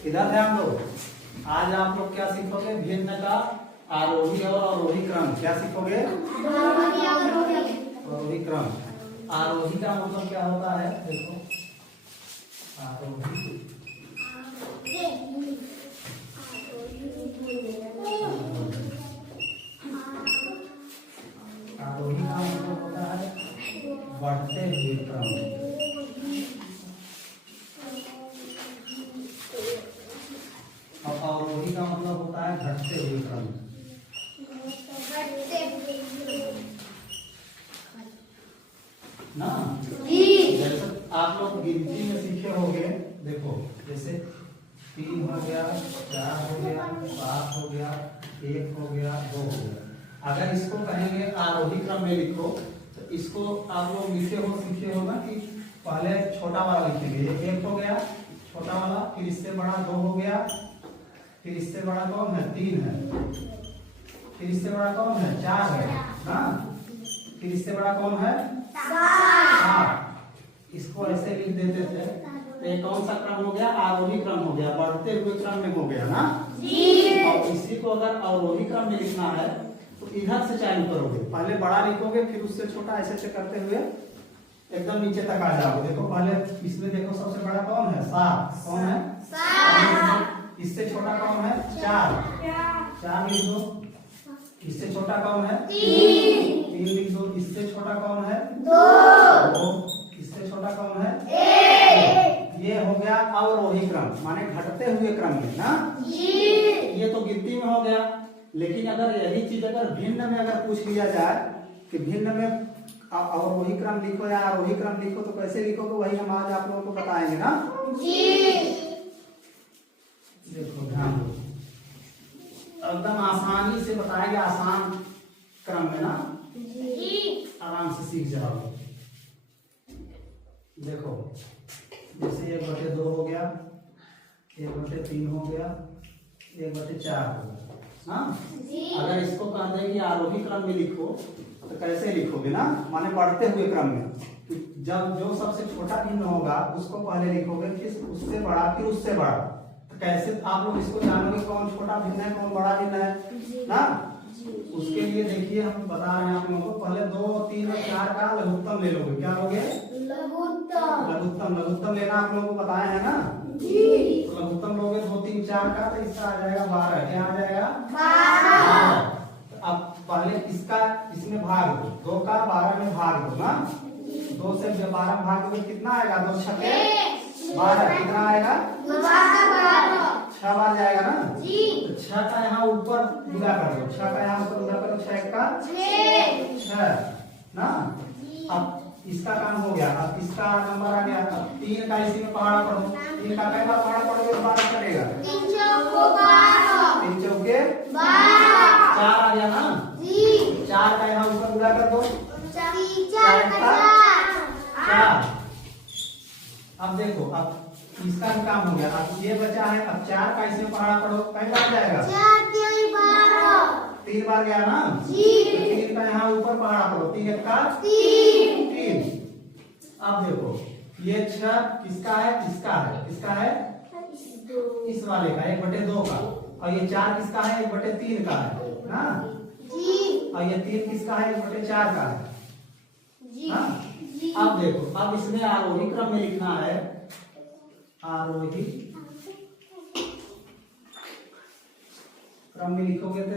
इधर ध्यान दो। आज आप लोग क्या सीखोगे? भिन्न का आरोही और अवरोही क्रम। क्या सीखोगे? आरोही क्रम। आरोही का मतलब क्या होता है? देखो, आरोही आरोही का मतलब होता है बढ़ते हुए क्रम। और अवरोही का मतलब होता है घटते हुए क्रम। ना जैसे आप लोग गिनती में सीखे होंगे। देखो, जैसे 3 हो गया, 4 हो गया, 7 हो गया, 1 हो गया, 2 हो गया। अगर इसको कहेंगे आरोही क्रम में लिखो तो इसको आप लोग लिखे हो सीखे हो ना कि पहले छोटा वाला लिखेंगे। ये 1 हो गया छोटा वाला, फिर इससे बड़ा 2 हो गया, फिर इससे बड़ा कौन है? 3 है, फिर इससे बड़ा कौन है? 4 है ना, फिर इससे बड़ा कौन है? 7। इसको ऐसे लिख देते थे तो ये कौन सा क्रम हो गया? आरोही क्रम हो गया, बढ़ते हुए क्रम में हो गया ना जी। और इसी को अगर अवरोही क्रम में लिखना है तो इधर से चालू करोगे। पहले बड़ा लिखोगे, फिर उससे छोटा, ऐसे ऐसे करते हुए एकदम नीचे तक आ जाओगे। देखो पहले इसमें देखो सबसे बड़ा कौन है? 7। कौन है? 7। इससे छोटा कौन है? 4 लिख दो। इससे छोटा कौन है? 3 लिख दो। इससे छोटा कौन है? 2। इससे छोटा कौन है? 1। ये हो गया अवरोही क्रम, माने घटते हुए क्रम में ना जी। ये तो गिनती में हो गया। लेकिन अगर यही चीज अगर भिन्न में अगर पूछ लिया जाए कि भिन्न में अवरोही क्रम लिखो या आरोही क्रम लिखो तो कैसे लिखोगे? वही हम आज आप लोगों को बताएंगे ना जी। देखो ध्यान दो, एकदम आसानी से बताएंगे, आसान क्रम में ना जी। आराम से सीख जाओगे। देखो जैसे 1/2 हो गया, 1/3 हो गया, 1/4 हो गया। हाँ अगर इसको कह दें कि आरोही क्रम में लिखो तो कैसे लिखोगे ना? माने बढ़ते हुए क्रम में। जब जो सबसे छोटा भिन्न होगा उसको पहले लिखोगे, फिर उससे बड़ा, फिर उससे बड़ा। तो कैसे आप लोग इसको जानोगे कौन छोटा भिन्न है कौन बड़ा भिन्न है ना? उसके लिए देखिए हम बता रहे हैं आप लोगों को। पहले 2, 3 और 4 का लघुत्तम ले लोगे। क्या लोगे? लघुत्तम लेना आप लोगों को बताया है ना जी। तो लघुत्तम लोगे 2, 3, 4 का, तो इसका आ जाएगा 12। क्या आ जाएगा? 12। अब पहले इसका इसमें भाग दो, 2 का 12 में भाग दो ना। 2 से जब 12 में भाग दोगे कितना आएगा? 2 छक्के 12। कितना आएगा? 6 बार जाएगा ना जी। तो 6 का यहाँ ऊपर गुना कर दो, 6 का यहाँ ऊपर गुना करो, 6 का 6 ना। अब इसका काम हो गया। अब इसका नंबर आ गया। अब 3 का इसी में पहाड़ा पढ़ो। 3 का कई बार पहाड़ा पढ़ोगे तो 12 करेगा। 3 चौके 12। 4 आ गया ना जी। 4 का यहाँ ऊपर गुना कर दो, 4 का 4। अब देखो, अब इसका भी काम हो गया। अब ये बचा है। अब 4 का इसमें पहाड़ा पढ़ो, कई बार जाएगा? 3 बार गया ना जी। 3 का यहाँ ऊपर पहाड़ा पढ़ो, 3 का 3। अब देखो ये 6 किसका है? इसका है। किसका है? इस वाले का 1/2 का। और ये 4 किसका है? 1/3 का है ना जी। और ये 3 किसका है? 1/4 का है जी। अब देखो, अब इसमें आरोही क्रम में लिखना है। आरोही क्रम में लिखोगे तो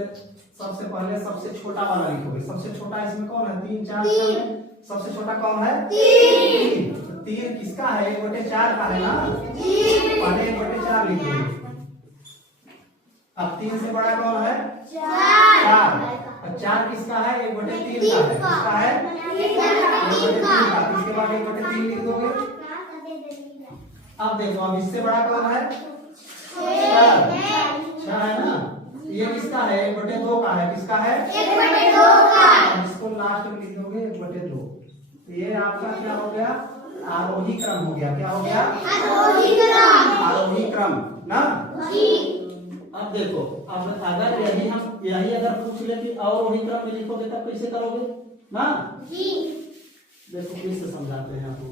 सबसे पहले सबसे छोटा वाला लिखोगे। सबसे छोटा इसमें कौन है? 3, 4 में सबसे छोटा कौन है? 3। 3 किसका है? 1/4 का है ना जी। पहले 1/4 लिखोगे। अब 3 से बड़ा कौन है? 4। अब 4 किसका है? 1/3 का है। किसका है? 1/3 का। इसके बाद 1/3 लिख दोगे। अब देखो, अब इससे बड़ा कौन है? 6 है ना। ये किसका है? 1/2 का है। किसका है? 1/2 का। अब इसको लास्ट में लिख दोगे 1/2। ये आपका क्या हो गया? आरोही क्रम हो गया। क्या हो गया? आरोही क्रम ना जी। अब देखो, अब अगर यही अगर पूछ ले कि अवरोही क्रम में लिखोगे तब कैसे करोगे ना जी। देखो फिर से समझाते हैं आपको।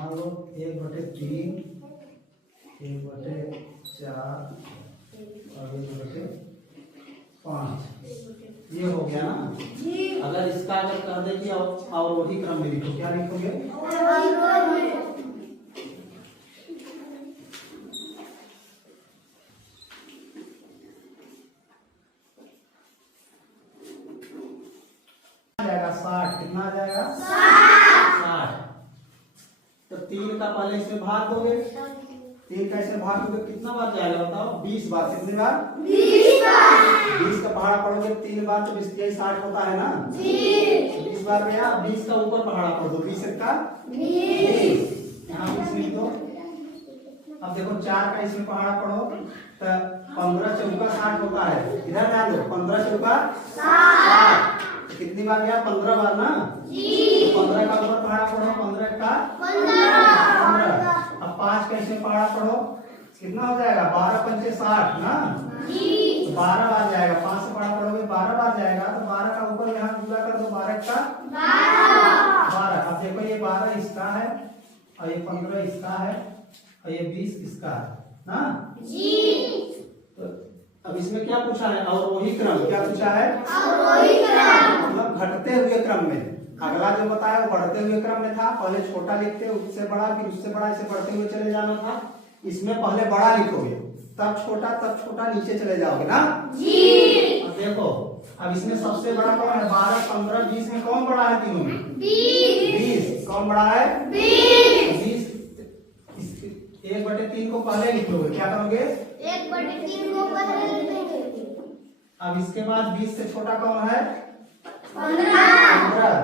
मान लो 1/3, 1/4 और 1/5, ये हो गया ना। अगर इसका अगर कर दे कि और वही क्रम में लिखो, क्या लिखोगे? जाएगा 60, कितना आ जाएगा? 60। तो 3 का पहले इसमें भाग दोगे, 3 का इसमें भाग दोगे, कितना बार जाएगा बताओ? 20 बार। कितनी बार? 20 बार। 20 का पहाड़ा पढ़ोगे 3 बार तो 20 के 60 होता है ना जी। 20 बार गया, 20 का ऊपर पहाड़ा पढ़ दो, 20 का 20, यहाँ 20 लिख दो। अब देखो 4 का इसमें पहाड़ा पढ़ो तो 15 चौका 60 होता है, इधर ध्यान दो, 15 चौका 60। कितनी बार गया? 15 बार ना जी। 15 का ऊपर पहाड़ा पढ़ो, 15 का 15। अब 5 का इसमें पहाड़ा पढ़ो, कितना हो जाएगा? 12 पंचे 60 ना जी। तो 12 बार जाएगा, 5 से पहाड़ा पढ़ोगे 12 बार जाएगा, तो 12 का ऊपर यहाँ गुणा कर दो, 12 का 12। अब देखो ये 12 इसका है और ये 15 इसका है और ये 20 इसका है ना जी। तो अब इसमें क्या पूछा है? और वही क्रम। क्या पूछा है? और वही क्रम, मतलब घटते हुए क्रम में। अगला जो बताया वो बढ़ते हुए क्रम में था, पहले छोटा लिखते, उससे बड़ा, फिर उससे बड़ा, ऐसे बढ़ते हुए चले जाना था। इसमें पहले बड़ा लिखोगे, तब छोटा, नीचे चले जाओगे ना जी। अब देखो, अब इसमें सबसे बड़ा कौन है? 12, 15, 20 में कौन बड़ा है? तीनों में 20। कौन बड़ा है? 20। 1/3 को पहले लिखोगे, क्या करोगे? 1/3 को पहले लिखेंगे। अब इसके बाद 20 से छोटा कौन है? 15।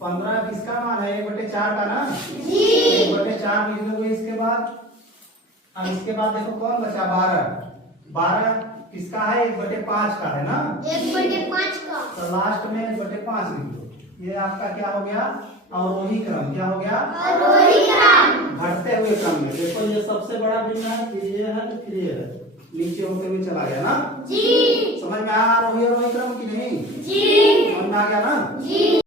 15 किसका मान है? 1/4 का ना जी। 1/4 लिख दोगे इसके बाद। अब इसके बाद देखो कौन बचा? 12। 12 किसका है? 1/5 का है ना, 1/5 का। तो लास्ट में 1/5 लिख दो। ये आपका क्या हो गया? और वही क्रम। क्या हो गया? और वही क्रम, घटते हुए क्रम में। देखो ये सबसे बड़ा बिंदु है, फिर ये है, तो फिर ये है, नीचे होते हुए चला गया ना जी। समझ में आ रही है वही क्रम की नहीं जी? समझ में आ गया ना जी।